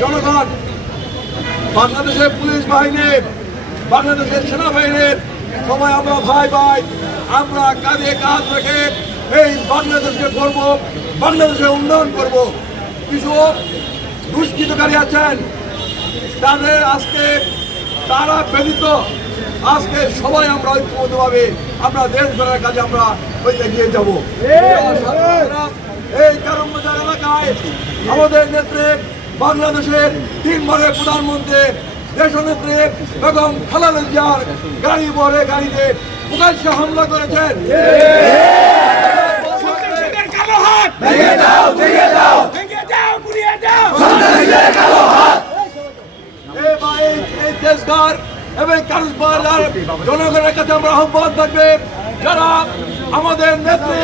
জনগণ বাংলাদেশের পুলিশ বাহিনীর বাংলাদেশের সেনাবাহিনীর সবাই আমরা ভাই ভাই আমরা কাঁধে কাঁধ রেখে এই বাংলাদেশকে করব বাংলাদেশের উন্নয়ন করব। কিছু দুষ্কৃতকারী আছেন তাদের আজকে তারা ব্যতীত আজকে সবাই আমরা ঐক্যবদ্ধভাবে আমরা দেশ গড়ার কাজে আমরা ওই এগিয়ে যাব। এই কারণ এলাকায় আমাদের নেত্রী বাংলাদেশের তিনবারের প্রধানমন্ত্রী, দেশনেত্রী বেগম খালেদা গাড়ি বরে গাড়িতে প্রকাশ্যে হামলা করেছেন। জনগণের কাছে আমরা আহ্বান থাকবে, যারা আমাদের নেত্রী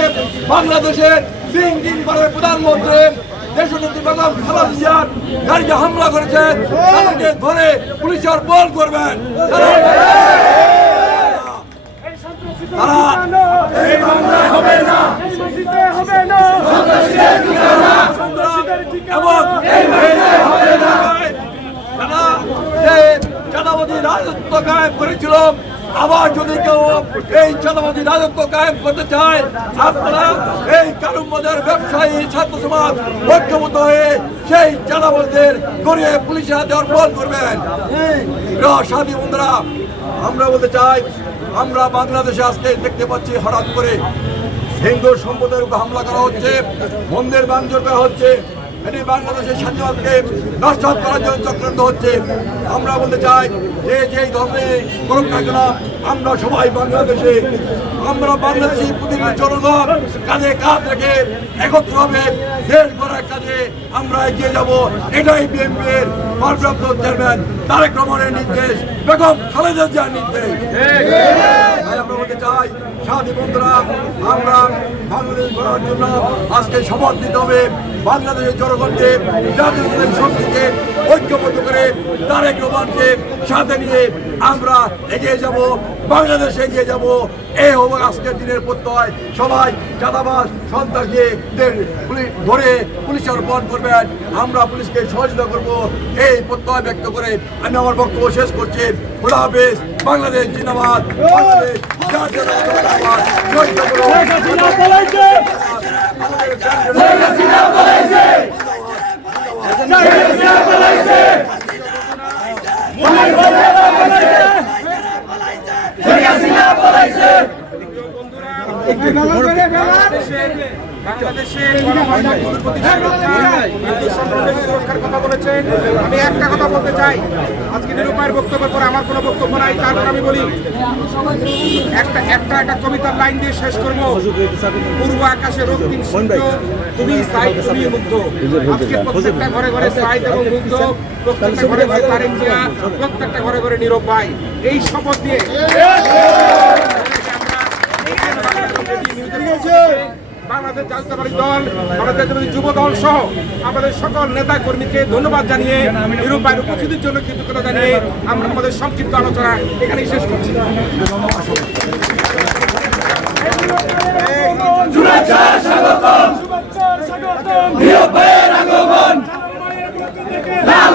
বাংলাদেশের তিন তিনবারের প্রধানমন্ত্রী দেশনেত্রী বেগম খালেদা জিয়ার গাড়িতে হামলা করেছেন তাদেরকে ধরে পুলিশের বল করবেন তারা- এবং রাজত্ব কায়েম করেছিল আবার যদি কেউ এই চাঁদাবাদী রাজত্ব কায়েম করতে চায়, আপনারা এই কারুমবাজার ব্যবসায়ী ছাত্র সমাজ ঐক্যবদ্ধ হয়ে সেই চাঁদাবাজদের গড়িয়ে পুলিশের হাতে অর্পণ করবেন। সাথী বন্ধুরা, আমরা বলতে চাই, আমরা বাংলাদেশে আজকে দেখতে পাচ্ছি হঠাৎ করে হিন্দু সম্প্রদায়ের উপর হামলা করা হচ্ছে মন্দির ভাঙচুর করা হচ্ছে। এটি বাংলাদেশের স্বাধীনতাকে নষ্ট করার জন্য চক্রান্ত হচ্ছে। আমরা বলতে চাই যে যেই ধর্মে করুক না কেন, আমরা সবাই বাংলাদেশে, আমরা বাংলাদেশি প্রতিটি জনগণ কাজে কাঁধ রেখে একত্র হবে দেশ গড়ার কাজে আমরা এগিয়ে যাব। এটাই বিএনপির ভারপ্রাপ্ত চেয়ারম্যান তারেক রহমানের নির্দেশ, বেগম খালেদা জিয়ার নির্দেশ। তাই বলতে চাই, সাথী বন্ধুরা, আমরা বাংলাদেশ গড়ার জন্য আজকে শপথ নিতে হবে বাংলাদেশের জনগণকে জাতীয় শক্তিকে ঐক্যবদ্ধ করে তারেক রহমানকে সাথে নিয়ে আমরা এগিয়ে যাব। বাংলাদেশে এগিয়ে যাব। এই হব আজকের দিনের প্রত্যয়। সবাই চাঁদাবাস সন্ত্রাসীদের পুলিশ ধরে পুলিশের অর্পণ করবেন। আমরা পুলিশকে সহযোগিতা করব। এই প্রত্যয় ব্যক্ত করে আমি আমার বক্তব্য শেষ করছি। খোলা হাফেজ, বাংলাদেশ জিন্দাবাদ। বাংলাদেশ বাংলাদেশের সুরক্ষার কথা বলেছেন আমি একটা কথা বলতে চাই আজকে নিরুপায়ের বক্তব্যের পর আমার কোনো বক্তব্য নাই তারপর আমি বলি একটা একটা একটা কবিতার লাইন দিয়ে শেষ করব পূর্ব আকাশে রক্তিম সূর্য তুমি সাইড তুমি মুগ্ধ আজকে প্রত্যেকটা ঘরে ঘরে সাইড এবং ঘরে ঘরে তারেক জিয়া প্রত্যেকটা ঘরে ঘরে ভাই এই শপথ দিয়ে বাংলাদেশ জাতীয়তাবাদী দল বাংলাদেশ জাতীয়তাবাদী যুব দল সহ আমাদের সকল নেতা কর্মীকে ধন্যবাদ জানিয়ে নিরূপায় উপস্থিতির জন্য কৃতজ্ঞতা জানিয়ে আমরা আমাদের সংক্ষিপ্ত আলোচনা এখানেই শেষ করছি। লাল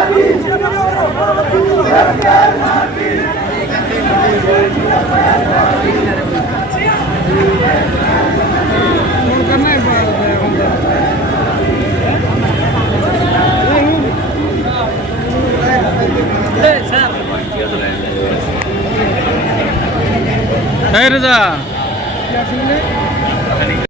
এই রেজা